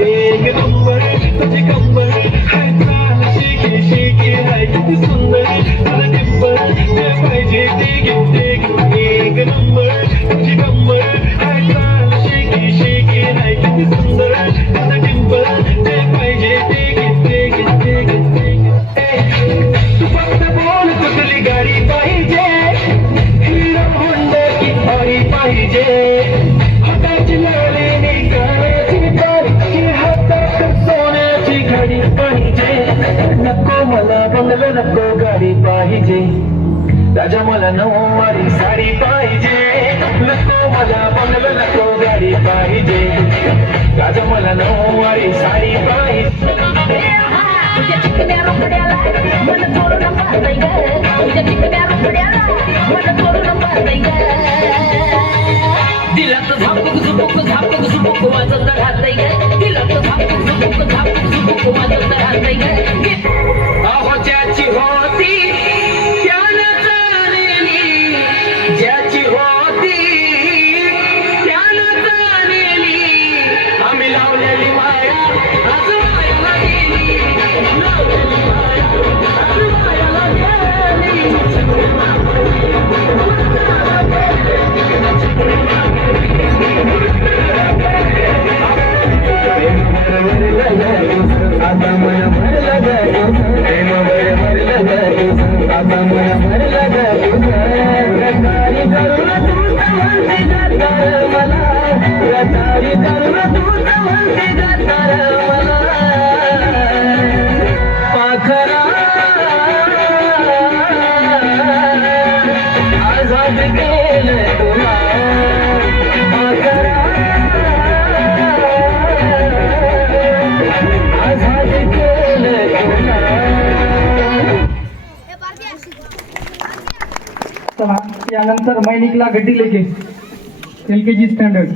एक नंबर तुझी कंबर हाय चाल शेकी शेकी हाय किती सुंदर तुला टिंबर ते पाहिजे ते घेते एक नंबर तुझी कंबर हाय चाल शेकी शेकी हाय किती सुंदर तुला टिंबर ते पाहिजे ते घेते तू फक्त बोल कुठली गाडी पाहिजे हिरो होंडा की थारी पाहिजे हाताची लावलेली कानाची तारीची हातात सोन्याची घडी पाहिजे नको मला बंगला नको गाडी पाहिजे राजा मला नऊवारी साडी पाहिजे नको मला बंगला नको गाडी पाहिजे राजा मला नऊवारी साडी पाहिजे तुझ्या चिकन्या रोकड्याला मन सोडून पाहताय ग तुझ्या चिकन्या रोकड्याला मन सोडून पाहताय ग दिलात झापक झुपक वाजत राहताय ग दिलात झापक झुपक वाजत राहताय ग अहो ज्याची होती त्यानं जाणली ज्याची होती त्यानं जाणली आम्ही लावलेली माया आज मायाला गेली लावलेली माया आज मायाला आता मला भरला गयो प्रेम भरला गयो आता मला भरला गयो रतारी करून तू म्हणते जातार मला रतारी करून तू म्हणते जातार मला पाखरा आझाद केलं तुला पाखरा चला यानंतर मैनिकला गड्डी लेके LKG स्टँडर्ड